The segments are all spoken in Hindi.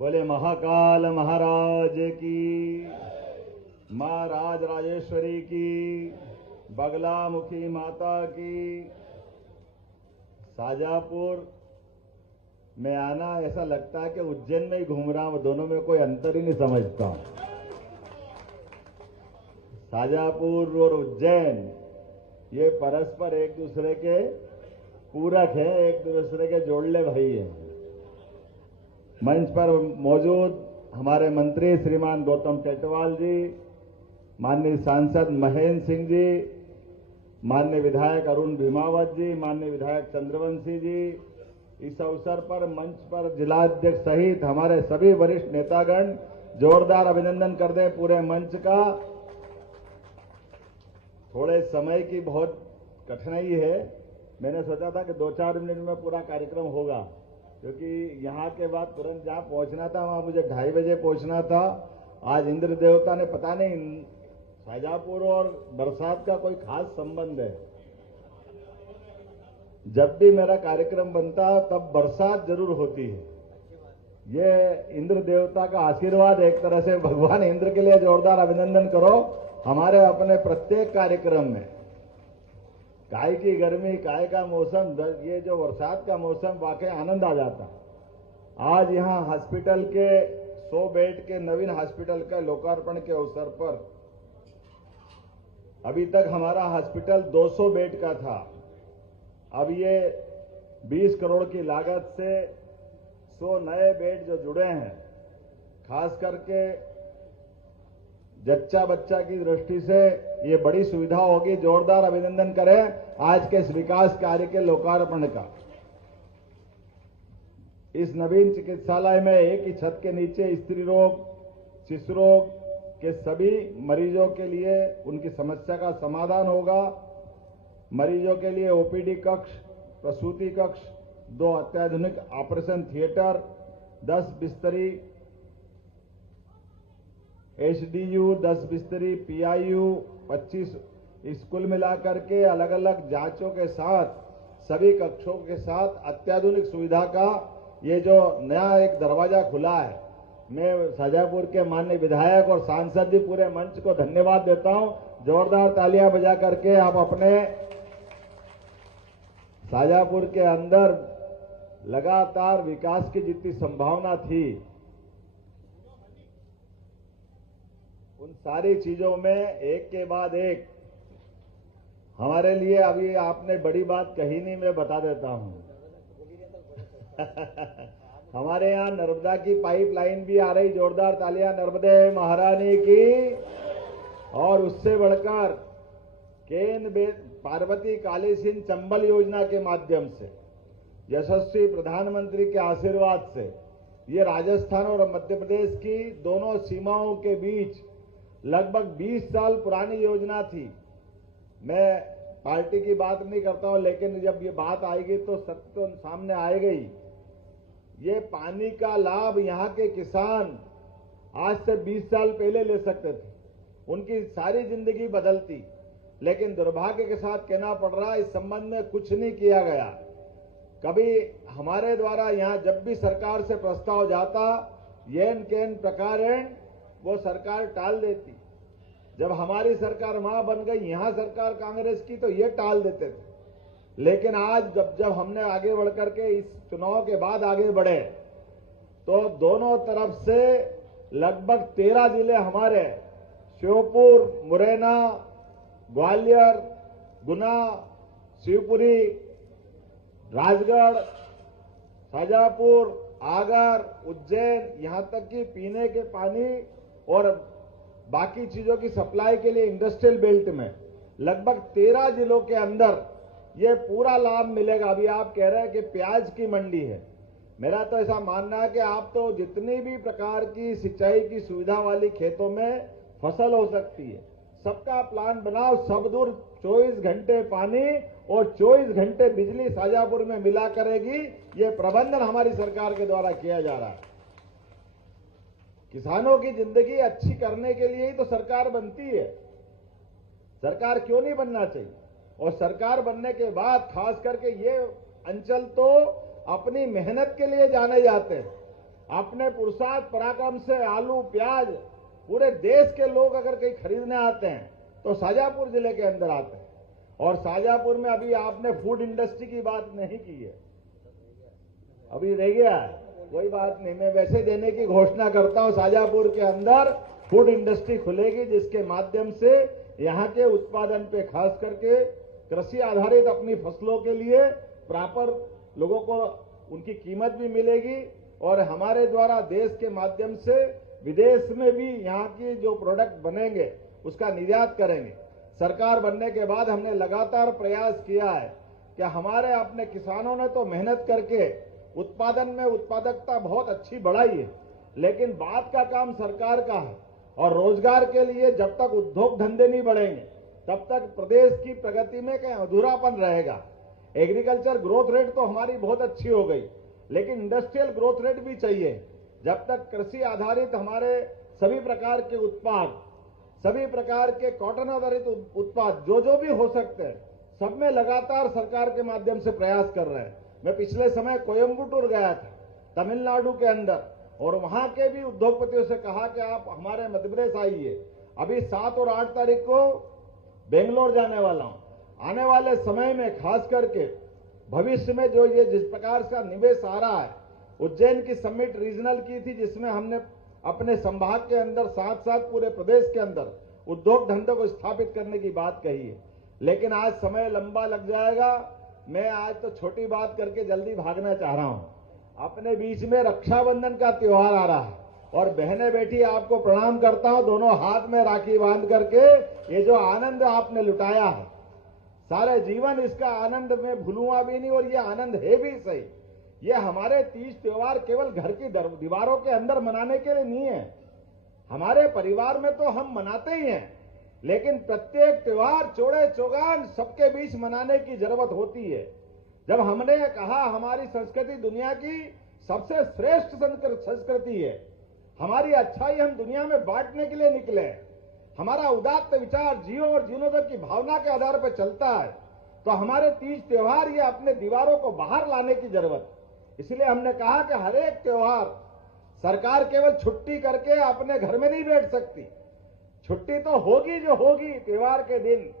बोले महाकाल महाराज की, माँ राज राजेश्वरी की, बगला मुखी माता की। शाजापुर में आना ऐसा लगता है कि उज्जैन में ही घूम रहा हूं, दोनों में कोई अंतर ही नहीं समझता हूं। शाजापुर और उज्जैन ये परस्पर एक दूसरे के पूरक है, एक दूसरे के जोड़ले भाई हैं। मंच पर मौजूद हमारे मंत्री श्रीमान गौतम टेटवाल जी, माननीय सांसद महेंद्र सिंह जी, माननीय विधायक अरुण भीमावत जी, माननीय विधायक चंद्रवंशी जी, इस अवसर पर मंच पर जिलाध्यक्ष सहित हमारे सभी वरिष्ठ नेतागण, जोरदार अभिनंदन कर दें पूरे मंच का। थोड़े समय की बहुत कठिनाई है, मैंने सोचा था कि 2-4 मिनट में पूरा कार्यक्रम होगा, क्योंकि यहाँ के बाद तुरंत जहाँ पहुँचना था वहाँ मुझे 2:30 बजे पहुँचना था। आज इंद्र देवता ने पता नहीं शाजापुर और बरसात का कोई खास संबंध है। जब भी मेरा कार्यक्रम बनता तब बरसात जरूर होती है। ये इंद्र देवता का आशीर्वाद, एक तरह से भगवान इंद्र के लिए जोरदार अभिनंदन करो। हमारे अपने प्रत्येक कार्यक्रम में काय की गर्मी, काय का मौसम, ये जो बरसात का मौसम, वाकई आनंद आ जाता। आज यहाँ हॉस्पिटल के 100 बेड के नवीन हॉस्पिटल के लोकार्पण के अवसर पर, अभी तक हमारा हॉस्पिटल 200 बेड का था। अब ये 20 करोड़ की लागत से 100 नए बेड जो जुड़े हैं, खास करके जच्चा बच्चा की दृष्टि से ये बड़ी सुविधा होगी। जोरदार अभिनंदन करें आज के इस विकास कार्य के लोकार्पण का। इस नवीन चिकित्सालय में एक ही छत के नीचे स्त्री रोग, शिशु रोग के सभी मरीजों के लिए उनकी समस्या का समाधान होगा। मरीजों के लिए ओपीडी कक्ष, प्रसूति कक्ष, 2 अत्याधुनिक ऑपरेशन थिएटर, 10 बिस्तरी एचडीयू, 10 बिस्तरी पीआईयू, 25 स्कूल मिलाकर के अलग अलग जांचों के साथ, सभी कक्षों के साथ अत्याधुनिक सुविधा का ये जो नया एक दरवाजा खुला है, मैं शाजापुर के माननीय विधायक और सांसद जी पूरे मंच को धन्यवाद देता हूं। जोरदार तालियां बजा करके आप अपने शाजापुर के अंदर लगातार विकास की जितनी संभावना थी, उन सारी चीजों में एक के बाद एक हमारे लिए, अभी आपने बड़ी बात कही नहीं, मैं बता देता हूं। हमारे यहां नर्मदा की पाइपलाइन भी आ रही, जोरदार तालियां नर्मदे महारानी की। और उससे बढ़कर पार्वती काली सिंह चंबल योजना के माध्यम से, यशस्वी प्रधानमंत्री के आशीर्वाद से, ये राजस्थान और मध्य प्रदेश की दोनों सीमाओं के बीच लगभग 20 साल पुरानी योजना थी। मैं पार्टी की बात नहीं करता हूं, लेकिन जब ये बात आएगी तो सत्य तो सामने आएगा ही। ये पानी का लाभ यहाँ के किसान आज से 20 साल पहले ले सकते थे, उनकी सारी जिंदगी बदलती। लेकिन दुर्भाग्य के साथ कहना पड़ रहा है, इस संबंध में कुछ नहीं किया गया। कभी हमारे द्वारा यहाँ जब भी सरकार से प्रस्ताव जाता, येन केन प्रकार वो सरकार टाल देती। जब हमारी सरकार वहां बन गई, यहां सरकार कांग्रेस की, तो ये टाल देते थे। लेकिन आज जब हमने आगे बढ़कर के इस चुनाव के बाद आगे बढ़े, तो दोनों तरफ से लगभग 13 जिले हमारे, श्योपुर, मुरैना, ग्वालियर, गुना, शिवपुरी, राजगढ़, शाजापुर, आगर, उज्जैन, यहां तक कि पीने के पानी और बाकी चीजों की सप्लाई के लिए इंडस्ट्रियल बेल्ट में लगभग 13 जिलों के अंदर ये पूरा लाभ मिलेगा। अभी आप कह रहे हैं कि प्याज की मंडी है, मेरा तो ऐसा मानना है कि आप तो जितनी भी प्रकार की सिंचाई की सुविधा वाली खेतों में फसल हो सकती है, सबका प्लान बनाओ, सब दूर 24 घंटे पानी और 24 घंटे बिजली शाजापुर में मिला करेगी। ये प्रबंधन हमारी सरकार के द्वारा किया जा रहा है। किसानों की जिंदगी अच्छी करने के लिए ही तो सरकार बनती है। सरकार क्यों नहीं बनना चाहिए? और सरकार बनने के बाद खास करके ये अंचल तो अपनी मेहनत के लिए जाने जाते हैं। अपने पुरुषार्थ पराक्रम से आलू प्याज पूरे देश के लोग अगर कहीं खरीदने आते हैं तो शाजापुर जिले के अंदर आते हैं। और शाजापुर में अभी आपने फूड इंडस्ट्री की बात नहीं की है, अभी रह गया है, कोई बात नहीं, मैं वैसे देने की घोषणा करता हूं। शाजापुर के अंदर फूड इंडस्ट्री खुलेगी जिसके माध्यम से यहां के उत्पादन पे खास करके कृषि आधारित अपनी फसलों के लिए प्रॉपर लोगों को उनकी कीमत भी मिलेगी और हमारे द्वारा देश के माध्यम से विदेश में भी यहाँ की जो प्रोडक्ट बनेंगे उसका निर्यात करेंगे। सरकार बनने के बाद हमने लगातार प्रयास किया है कि हमारे अपने किसानों ने तो मेहनत करके उत्पादन में उत्पादकता बहुत अच्छी बढ़ाई है, लेकिन बाद का काम सरकार का है। और रोजगार के लिए जब तक उद्योग धंधे नहीं बढ़ेंगे तब तक प्रदेश की प्रगति में कहीं अधूरापन रहेगा। एग्रीकल्चर ग्रोथ रेट तो हमारी बहुत अच्छी हो गई, लेकिन इंडस्ट्रियल ग्रोथ रेट भी चाहिए। जब तक कृषि आधारित हमारे सभी प्रकार के उत्पाद, सभी प्रकार के कॉटन आधारित उत्पाद जो भी हो सकते हैं, सब में लगातार सरकार के माध्यम से प्रयास कर रहे हैं। मैं पिछले समय कोयम्बटूर गया था तमिलनाडु के अंदर, और वहां के भी उद्योगपतियों से कहा कि आप हमारे मध्य प्रदेश आइए। अभी 7 और 8 तारीख को बेंगलोर जाने वाला हूं। आने वाले समय में खास करके भविष्य में जो ये जिस प्रकार का निवेश आ रहा है, उज्जैन की समिट रीजनल की थी जिसमें हमने अपने संभाग के अंदर साथ साथ पूरे प्रदेश के अंदर उद्योग धंधे को स्थापित करने की बात कही है, लेकिन आज समय लंबा लग जाएगा। मैं आज तो छोटी बात करके जल्दी भागना चाह रहा हूं। अपने बीच में रक्षाबंधन का त्योहार आ रहा है और बहने बेटी आपको प्रणाम करता हूं, दोनों हाथ में राखी बांध करके ये जो आनंद आपने लुटाया है, सारे जीवन इसका आनंद में भूलूंगा भी नहीं, और ये आनंद है भी सही। ये हमारे तीज त्योहार केवल घर की दीवारों के अंदर मनाने के लिए नहीं है, हमारे परिवार में तो हम मनाते ही हैं, लेकिन प्रत्येक त्योहार चौड़े चौगान सबके बीच मनाने की जरूरत होती है। जब हमने कहा हमारी संस्कृति दुनिया की सबसे श्रेष्ठ संस्कृति है, हमारी अच्छाई हम दुनिया में बांटने के लिए निकले, हमारा उदात्त विचार जियो और जीर्णोद्धार की भावना के आधार पर चलता है, तो हमारे तीज त्योहार ये अपने दीवारों को बाहर लाने की जरूरत। इसलिए हमने कहा कि हर एक त्योहार सरकार केवल छुट्टी करके अपने घर में नहीं बैठ सकती, छुट्टी तो होगी जो होगी त्योहार के दिन,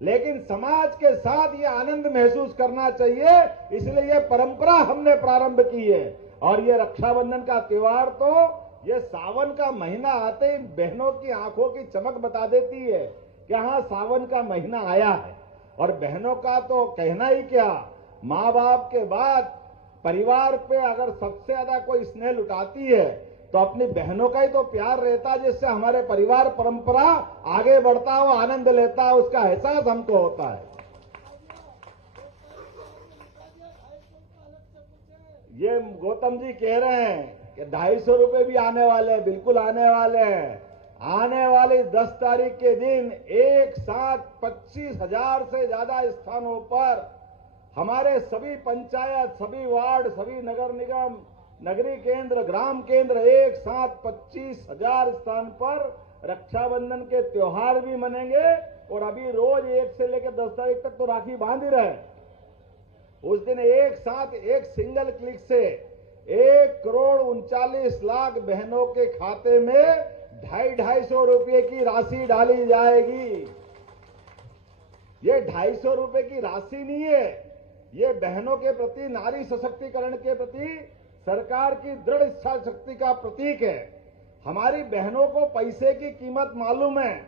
लेकिन समाज के साथ ये आनंद महसूस करना चाहिए। इसलिए ये परंपरा हमने प्रारंभ की है। और ये रक्षाबंधन का त्योहार तो ये सावन का महीना आते ही बहनों की आंखों की चमक बता देती है कि हाँ सावन का महीना आया है। और बहनों का तो कहना ही क्या, माँ बाप के बाद परिवार पे अगर सबसे ज्यादा कोई स्नेह लुटाती है तो अपनी बहनों का ही तो प्यार रहता है, जिससे हमारे परिवार परंपरा आगे बढ़ता हो, आनंद लेता है, उसका एहसास हमको होता है। ये गौतम जी कह रहे हैं कि 250 रुपए भी आने वाले हैं, बिल्कुल आने वाले हैं। आने वाली 10 तारीख के दिन एक साथ 25,000 से ज्यादा स्थानों पर हमारे सभी पंचायत, सभी वार्ड, सभी नगर निगम, नगरीय केंद्र, ग्राम केंद्र एक साथ 25,000 स्थान पर रक्षाबंधन के त्योहार भी मनेंगे। और अभी रोज 1 से लेकर 10 तारीख तक तो राखी बांध ही रहे। उस दिन एक साथ एक सिंगल क्लिक से 1,39,00,000 बहनों के खाते में 250 रुपए की राशि डाली जाएगी। ये 250 रुपए की राशि नहीं है, ये बहनों के प्रति, नारी सशक्तिकरण के प्रति सरकार की दृढ़ इच्छा शक्ति का प्रतीक है। हमारी बहनों को पैसे की कीमत मालूम है,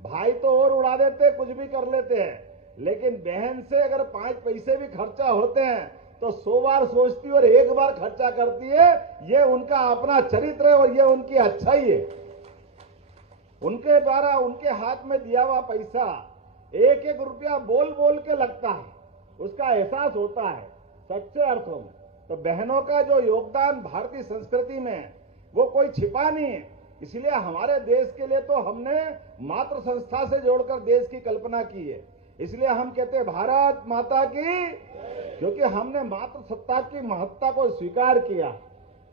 भाई तो और उड़ा देते, कुछ भी कर लेते हैं, लेकिन बहन से अगर 5 पैसे भी खर्चा होते हैं तो 100 बार सोचती और 1 बार खर्चा करती है। ये उनका अपना चरित्र है और ये उनकी अच्छाई है। उनके द्वारा उनके हाथ में दिया हुआ पैसा 1-1 रुपया बोल बोल के लगता है, उसका एहसास होता है सच्चे अर्थों में। तो बहनों का जो योगदान भारतीय संस्कृति में वो कोई छिपा नहीं है। इसलिए हमारे देश के लिए तो हमने मातृ संस्था से जोड़कर देश की कल्पना की है। इसलिए हम कहते हैं भारत माता की, क्योंकि हमने मातृ सत्ता की महत्ता को स्वीकार किया।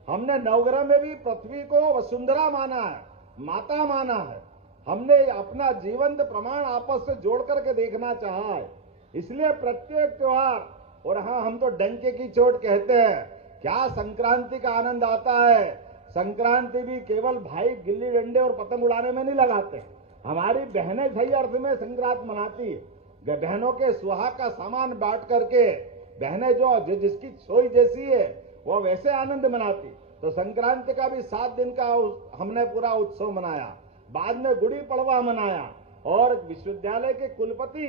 हमने नवग्रह में भी पृथ्वी को वसुंधरा माना है, माता माना है। हमने अपना जीवंत प्रमाण आपस से जोड़ करके देखना चाहा है। इसलिए प्रत्येक त्योहार, और हाँ हम तो डंके की चोट कहते हैं, क्या संक्रांति का आनंद आता है। संक्रांति भी केवल भाई गिल्ली डंडे और पतंग उड़ाने में नहीं लगाते, हमारी बहनें सही अर्थ में संक्रांत मनाती है। बहनों के सुहाग का सामान बांट करके बहनें जो जिसकी सोई जैसी है वो वैसे आनंद मनाती। तो संक्रांति का भी 7 दिन का हमने पूरा उत्सव मनाया, बाद में गुड़ी पड़वा मनाया। और विश्वविद्यालय के कुलपति,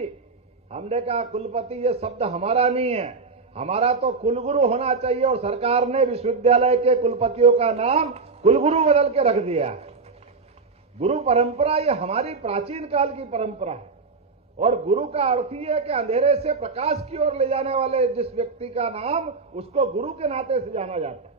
हमने कहा कुलपति ये शब्द हमारा नहीं है, हमारा तो कुलगुरु होना चाहिए, और सरकार ने विश्वविद्यालय के कुलपतियों का नाम कुलगुरु बदल के रख दिया है। गुरु परंपरा ये हमारी प्राचीन काल की परंपरा है, और गुरु का अर्थ ही है कि अंधेरे से प्रकाश की ओर ले जाने वाले जिस व्यक्ति का नाम, उसको गुरु के नाते से जाना जाता है।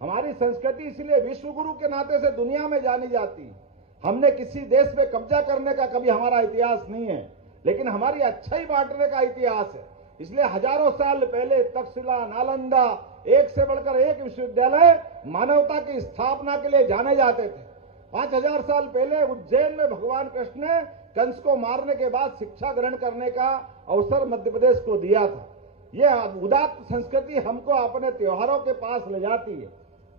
हमारी संस्कृति इसलिए विश्व गुरु के नाते से दुनिया में जानी जाती है। हमने किसी देश में कब्जा करने का कभी हमारा इतिहास नहीं है, लेकिन हमारी अच्छाई बांटने का इतिहास है। इसलिए हजारों साल पहले तक्षशिला, नालंदा, एक से बढ़कर एक विश्वविद्यालय मानवता की स्थापना के लिए जाने जाते थे। 5000 साल पहले उज्जैन में भगवान कृष्ण ने कंस को मारने के बाद शिक्षा ग्रहण करने का अवसर मध्य प्रदेश को दिया था। यह उदात्त संस्कृति हमको अपने त्योहारों के पास ले जाती है।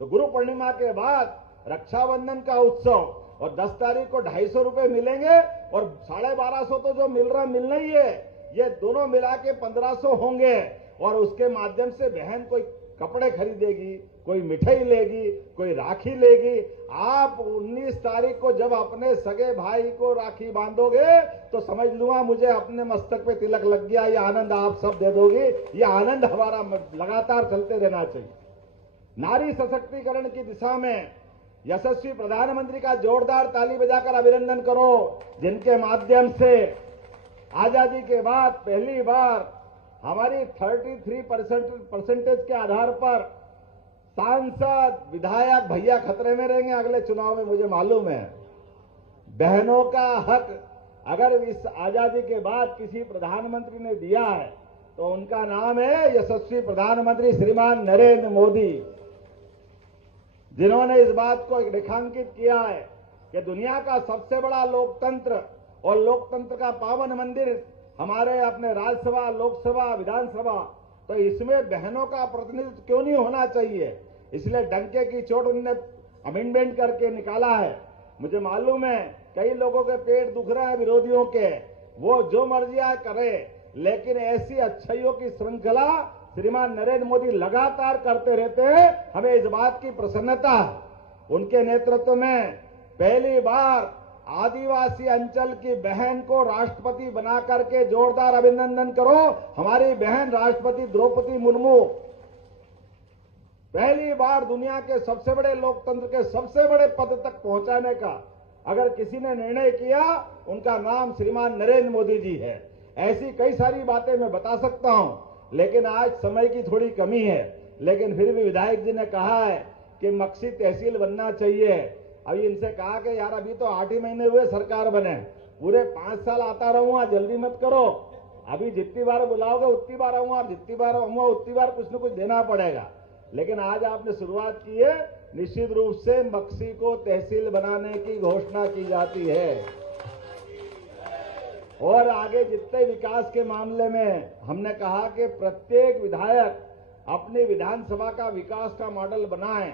तो गुरु पूर्णिमा के बाद रक्षाबंधन का उत्सव, और 10 तारीख को 250 रुपए मिलेंगे, और 1250 तो जो मिलना ही है, ये दोनों मिला के 1500 होंगे। और उसके माध्यम से बहन कोई कपड़े खरीदेगी, कोई मिठाई लेगी, कोई राखी लेगी। आप 19 तारीख को जब अपने सगे भाई को राखी बांधोगे तो समझ लूंगा मुझे अपने मस्तक पे तिलक लग गया। ये आनंद आप सब दे दोगे, ये आनंद हमारा लगातार चलते रहना चाहिए। नारी सशक्तिकरण की दिशा में यशस्वी प्रधानमंत्री का जोरदार ताली बजाकर अभिनंदन करो, जिनके माध्यम से आजादी के बाद पहली बार हमारी 33% के आधार पर सांसद, विधायक भैया खतरे में रहेंगे अगले चुनाव में, मुझे मालूम है। बहनों का हक अगर इस आजादी के बाद किसी प्रधानमंत्री ने दिया है तो उनका नाम है यशस्वी प्रधानमंत्री श्रीमान नरेंद्र मोदी, जिन्होंने इस बात को रेखांकित किया है कि दुनिया का सबसे बड़ा लोकतंत्र और लोकतंत्र का पावन मंदिर हमारे अपने राज्यसभा, लोकसभा, विधानसभा, तो इसमें बहनों का प्रतिनिधित्व क्यों नहीं होना चाहिए। इसलिए डंके की चोट उन्होंने अमेंडमेंट करके निकाला है। मुझे मालूम है कई लोगों के पेट दुख रहे हैं विरोधियों के, वो जो मर्जी करे, लेकिन ऐसी अच्छाइयों की श्रृंखला श्रीमान नरेंद्र मोदी लगातार करते रहते हैं। हमें इस बात की प्रसन्नता है। उनके नेतृत्व में पहली बार आदिवासी अंचल की बहन को राष्ट्रपति बना करके जोरदार अभिनंदन करो। हमारी बहन राष्ट्रपति द्रौपदी मुर्मू पहली बार दुनिया के सबसे बड़े लोकतंत्र के सबसे बड़े पद तक पहुंचाने का अगर किसी ने निर्णय किया, उनका नाम श्रीमान नरेंद्र मोदी जी है। ऐसी कई सारी बातें मैं बता सकता हूं, लेकिन आज समय की थोड़ी कमी है। लेकिन फिर भी विधायक जी ने कहा है कि मक्सी तहसील बनना चाहिए। अभी इनसे कहा कि यार अभी तो 8 ही महीने हुए सरकार बने, पूरे 5 साल आता रहूंगा, जल्दी मत करो। अभी जितनी बार बुलाओगे उतनी बार आऊंगा, जितनी बार आऊंगा उतनी बार कुछ न कुछ देना पड़ेगा। लेकिन आज आपने शुरुआत की है, निश्चित रूप से मक्सी को तहसील बनाने की घोषणा की जाती है। और आगे जितने विकास के मामले में हमने कहा कि प्रत्येक विधायक अपनी विधानसभा का विकास का मॉडल बनाएं।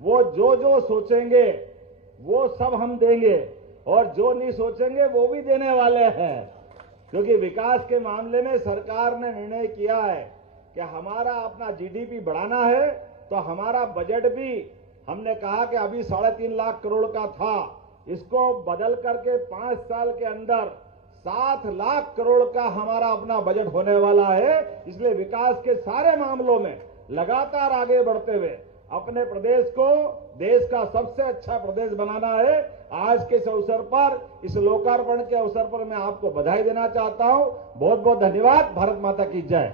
वो जो जो सोचेंगे वो सब हम देंगे, और जो नहीं सोचेंगे वो भी देने वाले हैं। क्योंकि विकास के मामले में सरकार ने निर्णय किया है कि हमारा अपना जीडीपी बढ़ाना है, तो हमारा बजट भी हमने कहा कि अभी 3.5 लाख करोड़ का था, इसको बदल करके 5 साल के अंदर 7 लाख करोड़ का हमारा अपना बजट होने वाला है। इसलिए विकास के सारे मामलों में लगातार आगे बढ़ते हुए अपने प्रदेश को देश का सबसे अच्छा प्रदेश बनाना है। आज के इस अवसर पर, इस लोकार्पण के अवसर पर मैं आपको बधाई देना चाहता हूं। बहुत बहुत धन्यवाद। भारत माता की जय।